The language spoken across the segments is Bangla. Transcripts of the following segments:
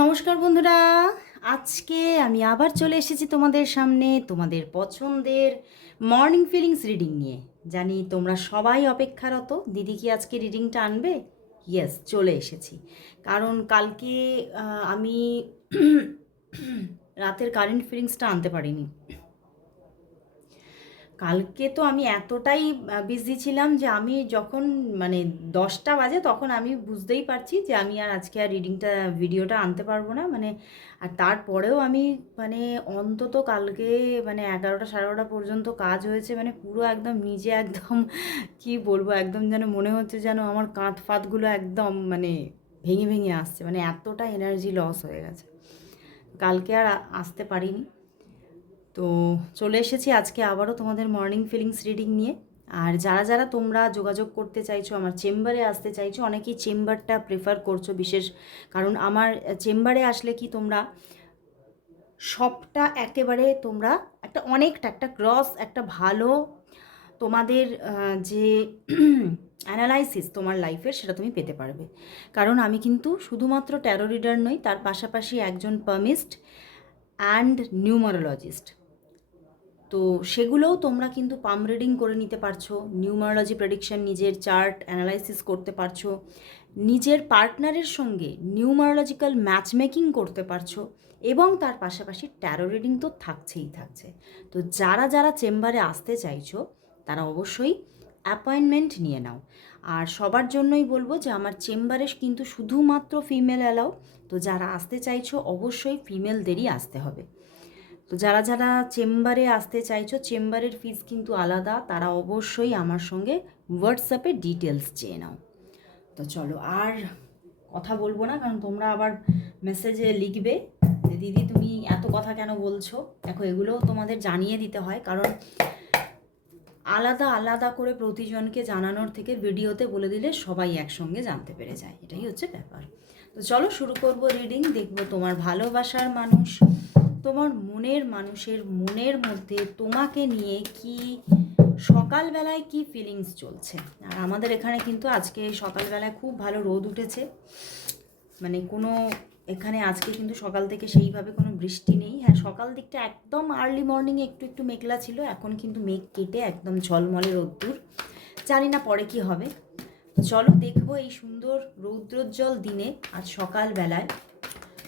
নমস্কার বন্ধুরা, আজকে আমি আবার চলে এসেছি তোমাদের সামনে তোমাদের পছন্দের মর্নিং ফিলিংস রিডিং নিয়ে। জানি তোমরা সবাই অপেক্ষারত, দিদি কি আজকে রিডিংটা আনবে। ইয়েস, চলে এসেছি। কারণ কালকে আমি রাতের কারেন্ট ফিলিংসটা আনতে পারিনি। কালকে তো আমি এতটাই বিজি ছিলাম যে আমি যখন 10টা বাজে তখন আমি বুঝতেই পারছি যে আমি আর আজকে আর ভিডিওটা আনতে পারবো না। আর তারপরেও আমি মানে অন্তত কালকে 11টা 11:30 পর্যন্ত কাজ হয়েছে। পুরো একদম নিজে একদম কি বলবো, একদম যেন মনে হচ্ছে যেন আমার কাঁধ ফাঁতগুলো একদম ভেঙে ভেঙে আসছে। এতটা এনার্জি লস হয়ে গেছে, কালকে আর আসতে পারিনি। তো চলে এসেছি আজকে আবারও তোমাদের মর্নিং ফিলিংস রিডিং নিয়ে। আর যারা যারা তোমরা যোগাযোগ করতে চাইছো, আমার চেম্বারে আসতে চাইছো, অনেকেই চেম্বারটা প্রেফার করছো বিশেষ কারণ আমার চেম্বারে আসলে কি তোমরা সবটা একেবারে তোমরা একটা ক্রস একটা ভালো তোমাদের যে অ্যানালাইসিস তোমার লাইফের সেটা তুমি পেতে পারবে। কারণ আমি কিন্তু শুধুমাত্র ট্যারো রিডার নই, তার পাশাপাশি একজন পামিস্ট অ্যান্ড নিউমারোলজিস্ট। তো সেগুলোও তোমরা কিন্তু পাম রিডিং করে নিতে পারছো, নিউমারোলজি প্রেডিকশন, নিজের চার্ট অ্যানালাইসিস করতে পারছো, নিজের পার্টনারের সঙ্গে নিউমারোলজিক্যাল ম্যাচ মেকিং করতে পারছো, এবং তার পাশাপাশি ট্যারো রিডিং তো থাকছেই থাকছে। তো যারা যারা চেম্বারে আসতে চাইছো তারা অবশ্যই অ্যাপয়েন্টমেন্ট নিয়ে নাও। আর সবার জন্যই বলবো যে আমার চেম্বারে কিন্তু শুধুমাত্র ফিমেল অ্যালাউ। তো যারা আসতে চাইছো অবশ্যই ফিমেলদেরই আসতে হবে। তো যারা যারা চেম্বারে আসতে চাইছো, চেম্বারের ফিজ কিন্তু আলাদা, তারা অবশ্যই আমার সঙ্গে হোয়াটসঅ্যাপে ডিটেলস চেয়ে নাও। তো চলো আর কথা বলবো না, কারণ তোমরা আবার মেসেজে লিখবে যে দিদি তুমি এত কথা কেন বলছো। দেখো, এগুলোও তোমাদের জানিয়ে দিতে হয়, কারণ আলাদা আলাদা করে প্রতিজনকে জানানোর থেকে ভিডিওতে বলে দিলে সবাই একসঙ্গে জানতে পেরে যায়, এটাই হচ্ছে ব্যাপার। তো চলো শুরু করবো রিডিং। দেখবো তোমার ভালোবাসার মানুষ, তোমার মনের মানুষের মনের মধ্যে তোমাকে নিয়ে কি সকালবেলায় কি ফিলিংস চলছে। আর আমাদের এখানে কিন্তু আজকে সকালবেলায় খুব ভালো রোদ উঠেছে। কোনো এখানে আজকে কিন্তু সকাল থেকে সেইভাবে কোনো বৃষ্টি নেই। হ্যাঁ, সকাল দিকটা একদম আর্লি মর্নিংয়ে একটু একটু মেঘলা ছিল, এখন কিন্তু মেঘ কেটে একদম ঝলমলে রোদ্দুর। জানি না পরে কি হবে। চলো দেখবো এই সুন্দর রৌদ্রোজ্জ্বল দিনে আজ সকালবেলায়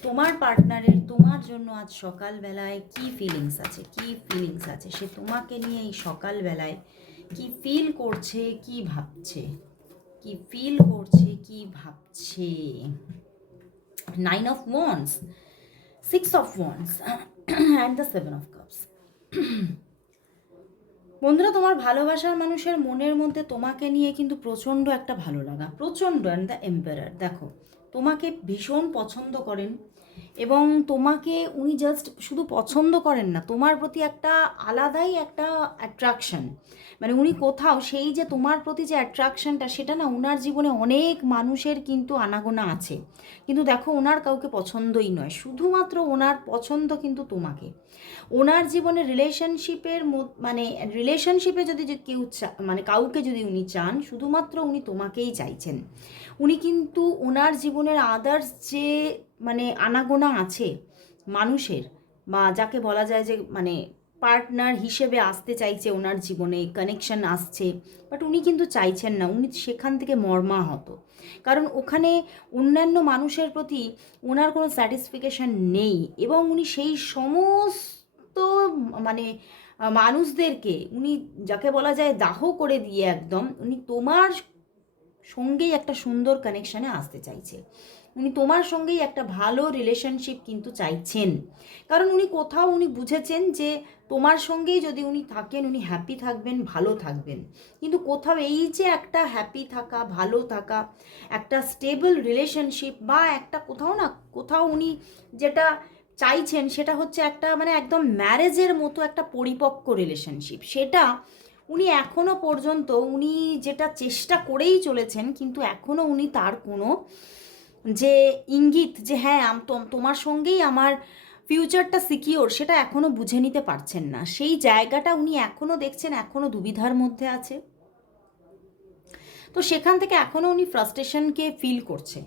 তোমার পার্টনারের তোমার জন্য আজ সকালবেলায় কি ফিলিংস আছে, কি ফিলিংস আছে সে তোমাকে নিয়ে এই সকালবেলায় কি ফিল করছে, কি ভাবছে, কি ফিল করছে, কি ভাবছে। 9 of Wands, 6 of Wands and the 7 of Cups. বন্ধুরা, তোমার ভালোবাসার মানুষের মনের মধ্যে তোমাকে নিয়ে কিন্তু প্রচণ্ড একটা ভালো লাগা, প্রচণ্ড। অ্যান্ড দ্য এম্পারার, দেখো তোমাকে ভীষণ পছন্দ করেন, এবং তোমাকে উনি জাস্ট শুধু পছন্দ করেন না, তোমার প্রতি একটা আলাদাই একটা অ্যাট্রাকশন। উনি কোথাও সেই যে তোমার প্রতি যে অ্যাট্রাকশনটা, সেটা না ওনার জীবনে অনেক মানুষের কিন্তু আনাগোনা আছে, কিন্তু দেখো ওনার কাউকে পছন্দই নয়, শুধুমাত্র ওনার পছন্দ কিন্তু তোমাকে। ওনার জীবনে রিলেশনশিপে যদি কেউ কাউকে যদি উনি চান, শুধুমাত্র উনি তোমাকেই চাইছেন। উনি কিন্তু ওনার জীবনের আদার্স যে আনাগোনা আছে মানুষের, বা যাকে বলা যায় যে পার্টনার হিসেবে আসতে চাইছে ওনার জীবনে, কানেকশন আসছে, বাট উনি কিন্তু চাইছেন না, উনি সেখান থেকে মর্মাহত। কারণ ওখানে অন্যান্য মানুষের প্রতি ওনার কোনো স্যাটিসফিকেশন নেই, এবং উনি সেই সমস্ত মানে মানুষদেরকে উনি যাকে বলা যায় দাহ করে দিয়ে একদম উনি তোমার সঙ্গেই একটা সুন্দর কানেকশানে আসতে চাইছে। উনি তোমার সঙ্গেই একটা ভালো রিলেশনশিপ কিন্তু চাইছেন, কারণ উনি কোথাও উনি বুঝেছেন যে তোমার সঙ্গেই যদি উনি থাকেন উনি হ্যাপি থাকবেন, ভালো থাকবেন। কিন্তু কোথাও এই যে একটা হ্যাপি থাকা, ভালো থাকা, একটা স্টেবল রিলেশনশিপ, বা একটা কোথাও উনি যেটা চাইছেন সেটা হচ্ছে একটা একদম ম্যারেজের মতো একটা পরিপক্ক রিলেশনশিপ, সেটা উনি এখনও পর্যন্ত উনি যেটা চেষ্টা করেই চলেছেন, কিন্তু এখনও উনি তার কোনো যে ইঙ্গিত যে হ্যাঁ তোমার সঙ্গেই আমার ফিউচারটা সিকিওর, সেটা এখনও বুঝে নিতে পারছেন না। সেই জায়গাটা উনি এখনও দেখছেন, এখনও দুবিধার মধ্যে আছে। তো সেখান থেকে এখনও উনি ফ্রাস্ট্রেশনকে ফিল করছে,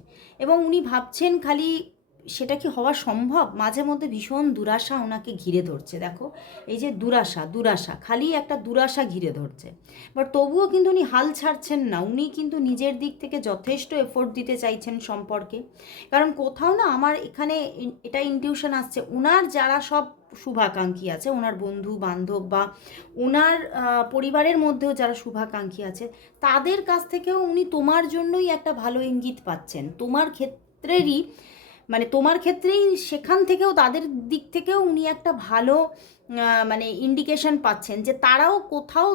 এবং উনি ভাবছেন খালি সেটা কি হওয়া সম্ভব? মাঝে মধ্যে ভীষণ দুরাশা ওনাকে ঘিরে ধরছে। দেখো এই যে দুরাশা খালি একটা দুরাশা ঘিরে ধরছে, বাট তবুও কিন্তু উনি হাল ছাড়ছেন না। উনি কিন্তু নিজের দিক থেকে যথেষ্ট এফোর্ট দিতে চাইছেন সম্পর্কে। কারণ কোথাও না আমার এখানে এটা ইনটিউশন আসছে, ওনার যারা সব শুভাকাঙ্ক্ষী আছে, ওনার বন্ধু বান্ধব বা ওনার পরিবারের মধ্যেও যারা শুভাকাঙ্ক্ষী আছে, তাদের কাছ থেকেও উনি তোমার জন্যই একটা ভালো ইঙ্গিত পাচ্ছেন। তোমার ক্ষেত্রেরই মানে তোমার ক্ষেত্রেই সেখান থেকেও তাদের দিক থেকেও উনি একটা ভালো মানে ইন্ডিকেশন পাচ্ছেন যে তারাও কোথাও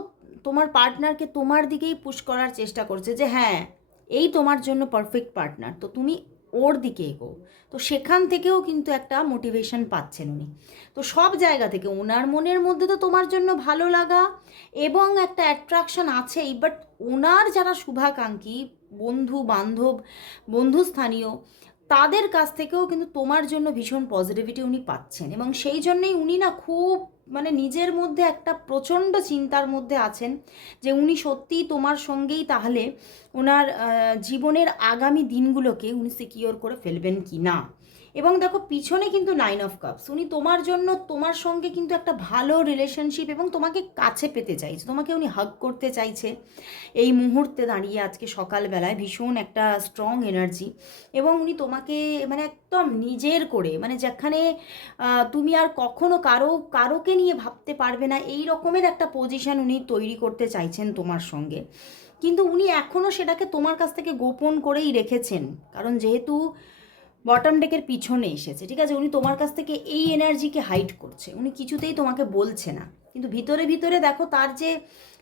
তোমার পার্টনারকে তোমার দিকেই পুশ করার চেষ্টা করছে, যে হ্যাঁ এই তোমার জন্য পারফেক্ট পার্টনার, তো তুমি ওর দিকে এগো। তো সেখান থেকেও কিন্তু একটা মোটিভেশন পাচ্ছেন উনি। তো সব জায়গা থেকে ওনার মনের মধ্যে তো তোমার জন্য ভালো লাগা এবং একটা অ্যাট্রাকশন আছেই, বাট ওনার যারা শুভাকাঙ্ক্ষী বন্ধু বান্ধব বন্ধুস্থানীয় তাদের কাছ থেকেও কিন্তু তোমার জন্য ভীষণ পজিটিভিটি উনি পাচ্ছেন। এবং সেই জন্যেই উনি না খুব মানে নিজের মধ্যে একটা প্রচণ্ড চিন্তার মধ্যে আছেন যে উনি সত্যিই তোমার সঙ্গেই তাহলে ওনার জীবনের আগামী দিনগুলোকে উনি সিকিওর করে ফেলবেন কি না। এবং দেখো পিছনে কিন্তু 9 অফ কাপস, উনি তোমার জন্য তোমার সঙ্গে কিন্তু একটা ভালো রিলেশনশিপ এবং তোমাকে কাছে পেতে চাইছে, তোমাকে উনি হাগ করতে চাইছে এই মুহূর্তে দাঁড়িয়ে। আজকে সকালবেলায় ভীষণ একটা স্ট্রং এনার্জি, এবং উনি তোমাকে মানে একদম নিজের করে, মানে যেখানে তুমি আর কখনো কারোকে নিয়ে ভাবতে পারবে না, এই রকমের একটা পজিশন উনি তৈরি করতে চাইছেন তোমার সঙ্গে। কিন্তু উনি এখনও সেটাকে তোমার কাছ থেকে গোপন করেই রেখেছেন, কারণ যেহেতু বটম ডেকের পিছনে এসেছে, ঠিক আছে, উনি তোমার কাছ থেকে এই এনার্জিকে হাইড করছে, উনি কিছুতেই তোমাকে বলছে না। কিন্তু ভিতরে ভিতরে দেখো তার যে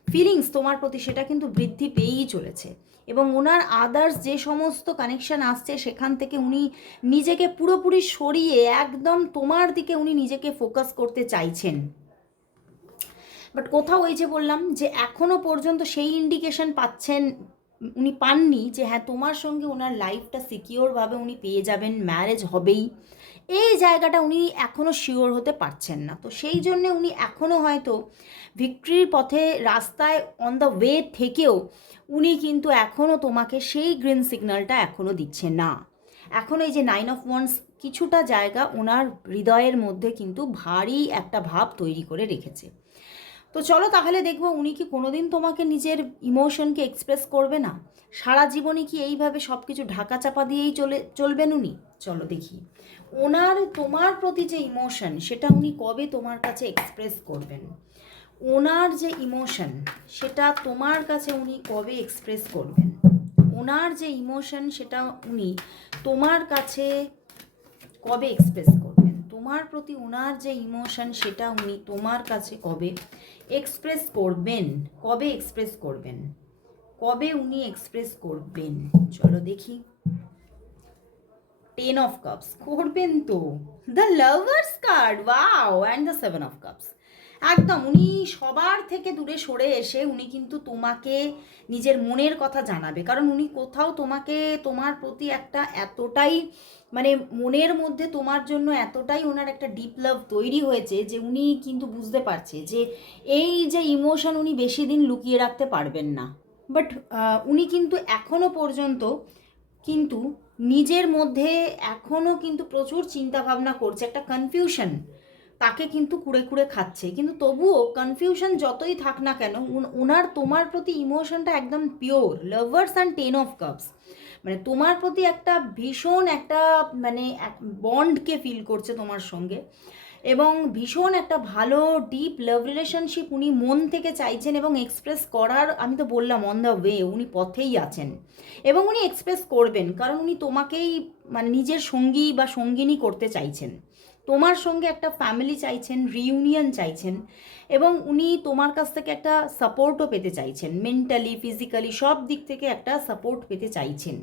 ফিলিংস তোমার প্রতি সেটা কিন্তু বৃদ্ধি পেয়েই চলেছে। এবং ওনার আদার্স যে সমস্ত কানেকশান আসছে সেখান থেকে উনি নিজেকে পুরোপুরি সরিয়ে একদম তোমার দিকে উনি নিজেকে ফোকাস করতে চাইছেন। বাট কোথাও ওই যে বললাম যে এখনও পর্যন্ত সেই ইন্ডিকেশন পাচ্ছেন উনি পাননি যে হ্যাঁ তোমার সঙ্গে ওনার লাইফটা সিকিওরভাবে উনি পেয়ে যাবেন, ম্যারেজ হবেই, এই জায়গাটা উনি এখনও শিওর হতে পারছেন না। তো সেই জন্যে উনি এখনও হয়তো ভিক্টরির পথে রাস্তায় অন দ্য ওয়ে থেকেও উনি কিন্তু এখনও তোমাকে সেই গ্রিন সিগন্যালটা এখনও দিচ্ছে না। এখন এই যে 9 অফ ওয়ান্স কিছুটা জায়গা ওনার হৃদয়ের মধ্যে কিন্তু ভারী একটা ভাব তৈরি করে রেখেছে। তো চলো তাহলে দেখবো উনি কি কোনোদিন তোমাকে নিজের ইমোশনকে এক্সপ্রেস করবে না, সারা জীবনে কি এইভাবে সব কিছু ঢাকা চাপা দিয়েই চলবেন উনি। চলো দেখি ওনার তোমার প্রতি যে ইমোশন সেটা উনি কবে তোমার কাছে এক্সপ্রেস করবেন। ওনার যে ইমোশন সেটা তোমার কাছে উনি কবে এক্সপ্রেস করবেন। ওনার যে ইমোশন সেটা উনি তোমার কাছে কবে এক্সপ্রেস করবেন। তোমার প্রতি ওনার যে ইমোশন সেটা উনি তোমার কাছে কবে এক্সপ্রেস করবেন, কবে এক্সপ্রেস করবেন, কবে উনি এক্সপ্রেস করবেন। চলো দেখি 10 অফ কাপস করবেন তো, the lovers card, wow, and the 7 of cups. একদম উনি সবার থেকে দূরে সরে এসে উনি কিন্তু তোমাকে নিজের মনের কথা জানাবে, কারণ উনি কোথাও তোমাকে তোমার প্রতি একটা এতটাই মানে মনের মধ্যে তোমার জন্য এতটাই ওনার একটা ডিপ লাভ তৈরি হয়েছে যে উনি কিন্তু বুঝতে পারছে যে এই যে ইমোশন উনি বেশি দিন লুকিয়ে রাখতে পারবেন না। বাট উনি কিন্তু এখনো পর্যন্ত কিন্তু নিজের মধ্যে এখনও কিন্তু প্রচুর চিন্তাভাবনা করছে, একটা কনফিউশন তাকে কিন্তু কুড়ে কুড়ে খাচ্ছে। কিন্তু তবুও কনফিউশন যতই থাক না কেন ওনার তোমার প্রতি ইমোশনটা একদম pure. Lovers and 10 of cups মানে তোমার প্রতি একটা ভীষণ একটা মানে বন্ডকে ফিল করছে তোমার সঙ্গে, এবং ভীষণ একটা ভালো ডিপ লাভ রিলেশনশিপ উনি মন থেকে চাইছেন এবং এক্সপ্রেস করার, আমি তো বললাম অন দ্য ওয়ে, উনি পথেই আছেন এবং উনি এক্সপ্রেস করবেন, কারণ উনি তোমাকেই মানে নিজের সঙ্গী বা সঙ্গিনী করতে চাইছেন, তোমার সঙ্গে একটা ফ্যামিলি চাইছেন, রিইউনিয়ন চাইছেন, এবং উনি তোমার কাছ থেকে একটা সাপোর্টও পেতে চাইছেন, মেন্টালি ফিজিক্যালি সব দিক থেকে একটা সাপোর্ট পেতে চাইছেন।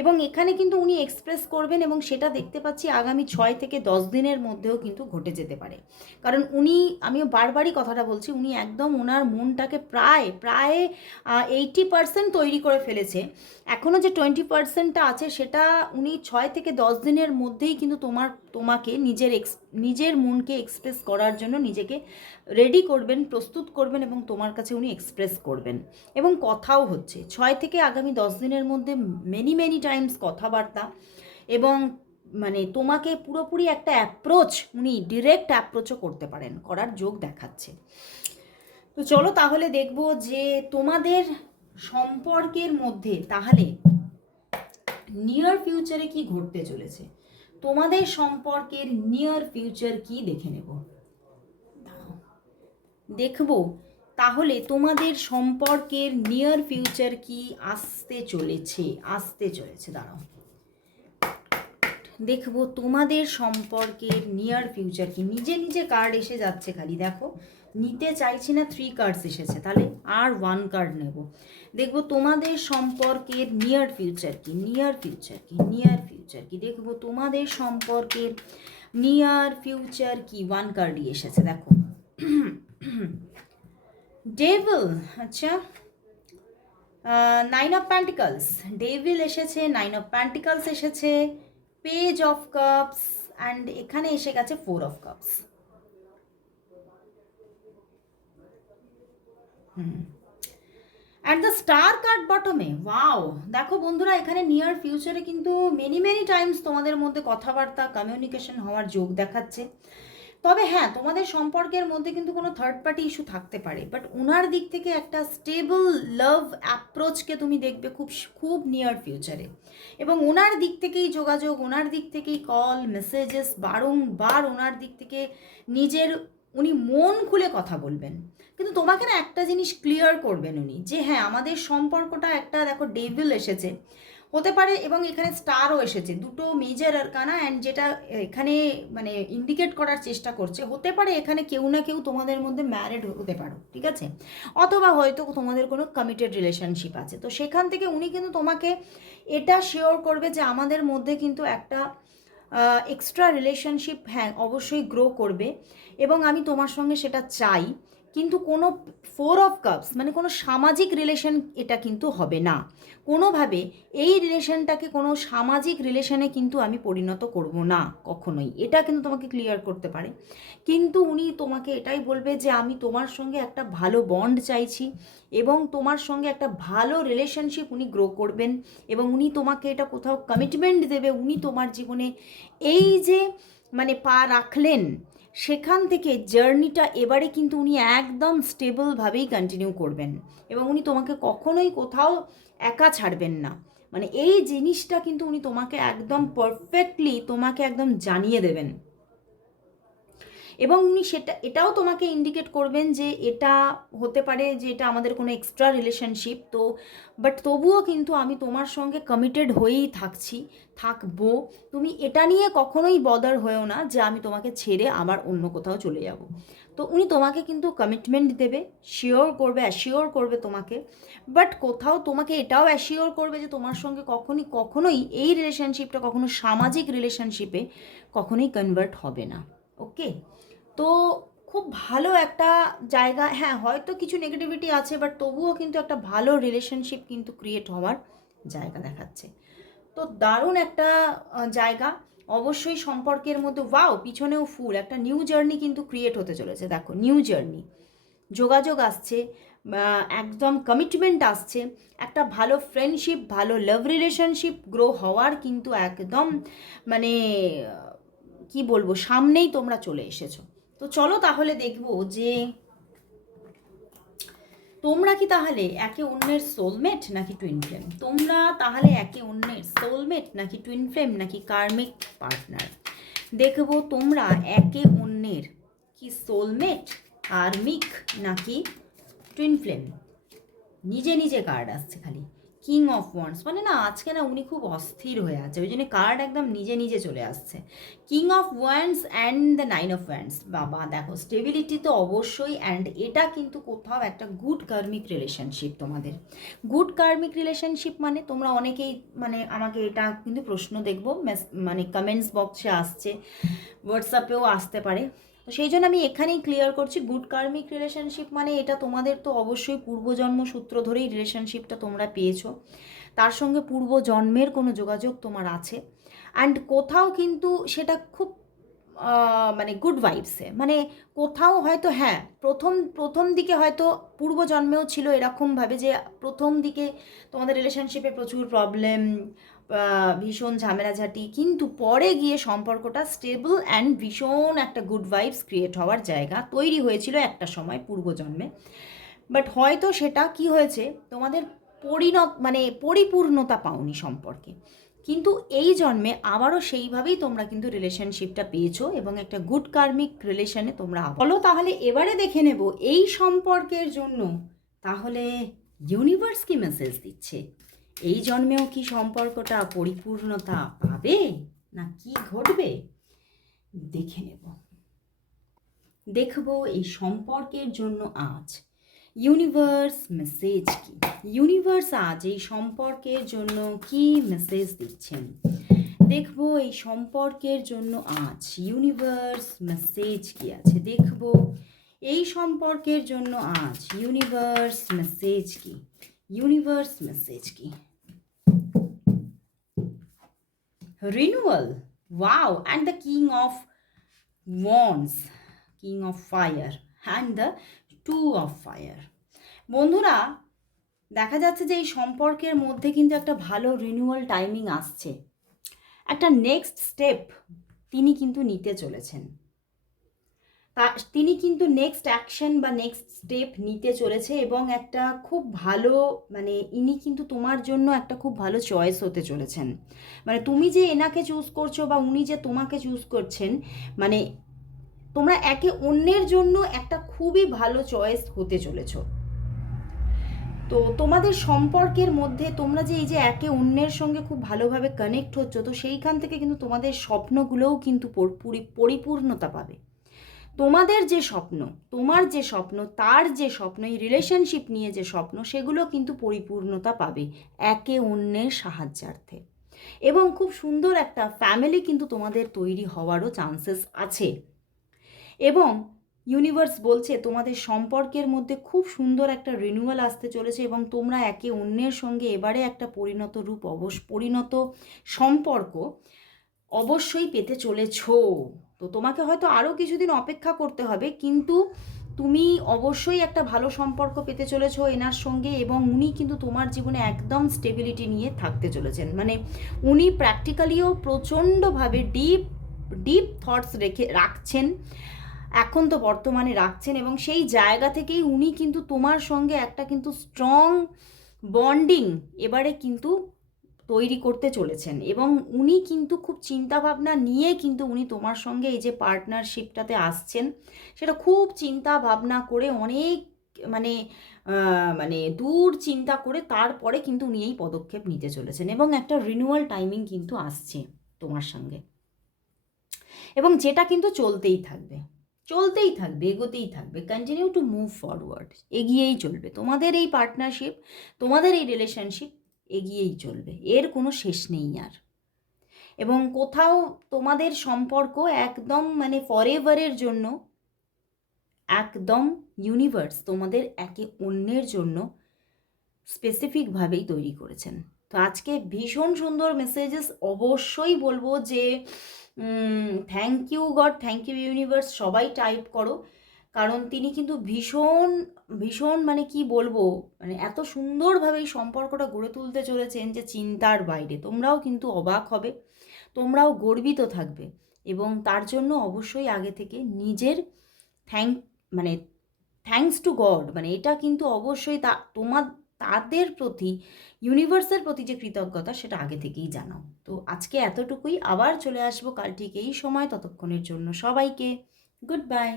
এবং এখানে কিন্তু উনি এক্সপ্রেস করবেন এবং সেটা দেখতে পাচ্ছি আগামী 6 থেকে 10 দিনের মধ্যেও কিন্তু ঘটে যেতে পারে। কারণ উনি, আমিও বারবারই কথাটা বলছি, উনি একদম ওনার মনটাকে প্রায় প্রায় 80% তৈরি করে ফেলেছে। এখনও যে 20%টা আছে সেটা উনি 6 থেকে 10 দিনের মধ্যেই কিন্তু তোমাকে নিজের মনকে এক্সপ্রেস করার জন্য নিজেকে রেডি করবেন, প্রস্তুত করবেন এবং তোমার কাছে উনি এক্সপ্রেস করবেন। এবং কথাও হচ্ছে 6 থেকে আগামী 10 দিনের মধ্যে মেনি টাইমস কথাবার্তা, এবং মানে তোমাকে পুরোপুরি একটা অ্যাপ্রোচ, উনি ডিরেক্ট অ্যাপ্রোচও করতে পারেন, করার যোগ দেখাচ্ছে। তো চলো তাহলে দেখবো যে তোমাদের সম্পর্কের মধ্যে তাহলে নিয়ার ফিউচারে কি ঘটতে চলেছে, তোমাদের সম্পর্কের নিয়ার ফিউচার কি দেখে নেব, দেখব তাহলে তোমাদের সম্পর্কের নিয়ার ফিউচার কি আসতে চলেছে দাঁড়াও দেখবো তোমাদের সম্পর্কের নিয়ার ফিউচার কি। নিজে নিজে কার্ড এসে যাচ্ছে খালি, দেখো নিতে চাইছি না, 3 কার্ডস এসেছে, তাহলে আর 1 কার্ড নেব। দেখবো তোমাদের সম্পর্কের নিয়ার ফিউচার কি, নিয়ার ফিউচার কি, নিয়ার ফিউচার কি, দেখবো তোমাদের সম্পর্কের নিয়ার ফিউচার কি। 1 কার্ডই এসেছে, দেখো ডেভিল, আচ্ছা 9 অফ প্যান্টিকলস, ডেভিল এসেছে, 9 অফ প্যান্টিকলস এসেছে, পেজ অফ কাপস, অ্যান্ড এখানে এসে গেছে 4 of cups. And the star card বটমে, ওয়াও দেখো বন্ধুরা, এখানে নিয়ার ফিউচারে কিন্তু মেনি টাইমস তোমাদের মধ্যে কথাবার্তা কমিউনিকেশন হওয়ার যোগ দেখাচ্ছে। তবে হ্যাঁ, তোমাদের সম্পর্কের মধ্যে কিন্তু কোনো থার্ড পার্টি ইস্যু থাকতে পারে, বাট ওনার দিক থেকে একটা স্টেবল লাভ অ্যাপ্রোচকে তুমি দেখবে খুব খুব নিয়ার ফিউচারে। এবং ওনার দিক থেকেই যোগাযোগ, ওনার দিক থেকেই কল মেসেজেস, বারংবার ওনার দিক থেকে উনি মন খুলে কথা বলবেন। কিন্তু তোমাকে না একটা জিনিস ক্লিয়ার করবেন উনি, যে হ্যাঁ আমাদের সম্পর্কটা একটা, দেখো ডেভিল এসেছে হতে পারে, এবং এখানে স্টারও এসেছে, দুটো মেজর আরকানা, অ্যান্ড যেটা এখানে মানে ইন্ডিকেট করার চেষ্টা করছে, হতে পারে এখানে কেউ না কেউ তোমাদের মধ্যে ম্যারিড হতে পারো, ঠিক আছে, অথবা হয়তো তোমাদের কোনো কমিটেড রিলেশনশিপ আছে। তো সেখান থেকে উনি কিন্তু তোমাকে এটা শিওর করবে যে আমাদের মধ্যে কিন্তু একটা এক্সট্রা রিলেশনশিপ হ্যাঁ অবশ্যই গ্রো করবে, এবং আমি তোমার সঙ্গে সেটা চাই। কিন্তু কোনো 4 অফ কাপস মানে কোনো সামাজিক রিলেশন এটা কিন্তু হবে না, কোনোভাবে এই রিলেশনটাকে কোনো সামাজিক রিলেশনে কিন্তু আমি পরিণত করব না কখনোই, এটা কিন্তু তোমাকে ক্লিয়ার করতে পারে। কিন্তু উনি তোমাকে এটাই বলবে যে আমি তোমার সঙ্গে একটা ভালো বন্ড চাইছি, এবং তোমার সঙ্গে একটা ভালো রিলেশনশিপ উনি গ্রো করবেন, এবং উনি তোমাকে এটা কোথাও কমিটমেন্ট দেবে, উনি তোমার জীবনে এই যে মানে পা রাখলেন সেখান থেকে জার্নিটা এবারে কিন্তু উনি একদম স্টেবলভাবেই কন্টিনিউ করবেন, এবং উনি তোমাকে কখনোই কোথাও একা ছাড়বেন না। মানে এই জিনিসটা কিন্তু উনি তোমাকে একদম পারফেক্টলি তোমাকে একদম জানিয়ে দেবেন, এবং উনি এটাও তোমাকে ইন্ডিকেট করবেন যে এটা হতে পারে যে এটা আমাদের কোনো এক্সট্রা রিলেশনশিপ, তো বাট তবুও কিন্তু আমি তোমার সঙ্গে কমিটেড হয়েই থাকবো, তুমি এটা নিয়ে কখনোই বদার হয়েও না যে আমি তোমাকে ছেড়ে আবার অন্য কোথাও চলে যাব। তো উনি তোমাকে কিন্তু কমিটমেন্ট দেবে, অ্যাসিওর করবে তোমাকে, বাট কোথাও তোমাকে এটাও অ্যাসিওর করবে যে তোমার সঙ্গে কখনোই এই রিলেশনশিপটা কখনো সামাজিক রিলেশনশিপে কখনোই কনভার্ট হবে না। ওকে, তো খুব ভালো একটা জায়গা, হ্যাঁ হয়তো কিছু নেগেটিভিটি আছে, বাট তবুও কিন্তু একটা ভালো রিলেশনশিপ কিন্তু ক্রিয়েট হওয়ার জায়গা দেখাচ্ছে। তো দারুণ একটা জায়গা অবশ্যই সম্পর্কের মধ্যে, ওয়াও পিছনেও ফুল, একটা নিউ জার্নি কিন্তু ক্রিয়েট হতে চলেছে, দেখো নিউ জার্নি, যোগাযোগ আসছে, একদম কমিটমেন্ট আসছে, একটা ভালো ফ্রেন্ডশিপ, ভালো লাভ রিলেশনশিপ গ্রো হওয়ার কিন্তু একদম মানে কি বলবো, সামনেই তোমরা চলে এসেছো। তো চলো তাহলে দেখবো যে তোমরা কি তাহলে একে অন্যের সোলমেট নাকি টুইন ফ্লেম, তোমরা তাহলে একে অন্যের সোলমেট নাকি টুইন ফ্লেম নাকি কার্মিক পার্টনার। দেখবো তোমরা একে অন্যের কি সোলমেট, কার্মিক নাকি টুইন ফ্লেম। নিজে নিজে কার্ড আসছে খালি, কিং অফ ওয়ান্ডস, মানে না আজকে না উনি খুব অস্থির হয়ে আছে, ওই জন্য কার্ড একদম নিজে নিজে চলে আসছে, king of wands and the 9 of wands. বাবা দেখো স্টেবিলিটি তো অবশ্যই, অ্যান্ড এটা কিন্তু কোথাও একটা গুড কার্মিক রিলেশনশিপ তোমাদের। গুড কার্মিক রিলেশনশিপ মানে তোমরা অনেকেই মানে আমাকে এটা কিন্তু প্রশ্ন দেখবো মানে কমেন্টস বক্সে আসছে, হোয়াটসঅ্যাপেও আসতে পারে, তো সেই জন্য আমি এখানেই ক্লিয়ার করছি, গুড কার্মিক রিলেশনশিপ মানে এটা তোমাদের তো অবশ্যই পূর্বজন্ম সূত্র ধরেই রিলেশনশিপটা তোমরা পেয়েছো, তার সঙ্গে পূর্বজন্মের কোনো যোগাযোগ তোমার আছে, অ্যান্ড কোথাও কিন্তু সেটা খুব মানে গুড ভাইবসে, মানে কোথাও হয়তো হ্যাঁ প্রথম দিকে হয়তো পূর্বজন্মেও ছিল এরকমভাবে যে প্রথম দিকে তোমাদের রিলেশনশিপে প্রচুর প্রবলেম, ভীষণ ঝামেলাঝাটি, কিন্তু পরে গিয়ে সম্পর্কটা স্টেবল অ্যান্ড ভীষণ একটা গুড ভাইবস ক্রিয়েট হওয়ার জায়গা তৈরি হয়েছিল একটা সময় পূর্বজন্মে। বাট হয়তো সেটা কি হয়েছে, তোমাদের মানে পরিপূর্ণতা পাওনি সম্পর্কে, কিন্তু এই জন্মে আবারও সেইভাবেই তোমরা কিন্তু রিলেশনশিপটা পেয়েছো এবং একটা গুড কার্মিক রিলেশনে তোমরা বলো। তাহলে এবারে দেখে নেব এই সম্পর্কের জন্য তাহলে ইউনিভার্স কি মেসেজ দিচ্ছে, এই জন্মেও কি সম্পর্কটা পরিপূর্ণতা পাবে না কি ঘটবে দেখে নেব। দেখব এই সম্পর্কের জন্য আজ ইউনিভার্স মেসেজ কি, ইউনিভার্স আজ এই সম্পর্কের জন্য কি মেসেজ দিচ্ছেন। দেখব এই সম্পর্কের জন্য আজ ইউনিভার্স মেসেজ কি আছে, দেখব এই সম্পর্কের জন্য আজ ইউনিভার্স মেসেজ কি, ইউনিভার্স মেসেজ কি। Renewal, wow, and the king of wands, king of fire and the two of fire. বন্ধুরা, দেখা যাচ্ছে যে এই সম্পর্কের মধ্যে কিন্তু একটা ভালো রিনিউয়াল টাইমিং আসছে, একটা নেক্সট স্টেপ তিনি কিন্তু নিতে চলেছেন, তিনি কিন্তু নেক্সট অ্যাকশন বা নেক্সট স্টেপ নিতে চলেছে এবং একটা খুব ভালো, মানে ইনি কিন্তু তোমার জন্য একটা খুব ভালো চয়েস হতে চলেছেন। মানে তুমি যে এনাকে চুজ করছো বা উনি যে তোমাকে চুজ করছেন, মানে তোমরা একে অন্যের জন্য একটা খুবই ভালো চয়েস হতে চলেছো। তো তোমাদের সম্পর্কের মধ্যে তোমরা যে এই যে একে অন্যের সঙ্গে খুব ভালোভাবে কানেক্ট হচ্ছ, তো সেইখান থেকে কিন্তু তোমাদের স্বপ্নগুলোও কিন্তু পরিপূর্ণতা পাবে। তোমাদের যে স্বপ্ন, তোমার যে স্বপ্ন, তার যে স্বপ্ন, এই রিলেশনশিপ নিয়ে যে স্বপ্ন, সেগুলো কিন্তু পরিপূর্ণতা পাবে একে অন্যের সাহায্যার্থে, এবং খুব সুন্দর একটা ফ্যামিলি কিন্তু তোমাদের তৈরি হওয়ারও চান্সেস আছে। এবং ইউনিভার্স বলছে তোমাদের সম্পর্কের মধ্যে খুব সুন্দর একটা রিনিউয়াল আসতে চলেছে এবং তোমরা একে অন্যের সঙ্গে এবারে একটা পরিণত সম্পর্ক অবশ্যই পেতে চলেছ। তো তোমাকে হয়তো আরও কিছুদিন অপেক্ষা করতে হবে, কিন্তু তুমি অবশ্যই একটা ভালো সম্পর্ক পেতে চলেছো এনার সঙ্গে, এবং উনি কিন্তু তোমার জীবনে একদম স্টেবিলিটি নিয়ে থাকতে চলেছেন। মানে উনি প্র্যাকটিক্যালিও প্রচণ্ডভাবে ডিপ থটস রাখছেন, এখন তো বর্তমানে রাখছেন, এবং সেই জায়গা থেকেই উনি কিন্তু তোমার সঙ্গে একটা কিন্তু স্ট্রং বন্ডিং এবারে কিন্তু তৈরি করতে চলেছেন, এবং উনি কিন্তু খুব চিন্তাভাবনা নিয়ে কিন্তু উনি তোমার সঙ্গে এই যে পার্টনারশিপটাতে আসছেন, সেটা খুব চিন্তা ভাবনা করে অনেক মানে মানে দূর চিন্তা করে তারপরে কিন্তু উনি এই পদক্ষেপ নিতে চলেছেন, এবং একটা রিনিউয়াল টাইমিং কিন্তু আসছে তোমার সঙ্গে, এবং যেটা কিন্তু চলতেই থাকবে, এগোতেই থাকবে, কন্টিনিউ টু মুভ ফরওয়ার্ড, এগিয়েই চলবে তোমাদের এই পার্টনারশিপ, তোমাদের এই রিলেশনশিপ এগিয়েই চলবে, এর কোনো শেষ নেই আর। এবং কোথাও তোমাদের সম্পর্ক একদম মানে ফরএভারের জন্য একদম ইউনিভার্স তোমাদের একে অন্যের জন্য স্পেসিফিকভাবেই তৈরি করেছেন। তো আজকে ভীষণ সুন্দর মেসেজেস, অবশ্যই বলবো যে thank you God, thank you universe, সবাই টাইপ করো, কারণ তিনি কিন্তু ভীষণ ভীষণ মানে কি বলবো, মানে এত সুন্দরভাবে এই সম্পর্কটা গড়ে তুলতে চলেছেন যে চিন্তার বাইরে। তোমরাও কিন্তু অবাক হবে, তোমরাও গর্বিত থাকবে, এবং তার জন্য অবশ্যই আগে থেকে নিজের মানে থ্যাঙ্কস টু গড, মানে এটা কিন্তু অবশ্যই তাদের প্রতি, ইউনিভার্সের প্রতি যে কৃতজ্ঞতা, সেটা আগে থেকেই জানাও। তো আজকে এতটুকুই, আবার চলে আসবো কাল ঠিক এই সময়, ততক্ষণের জন্য সবাইকে গুড বাই।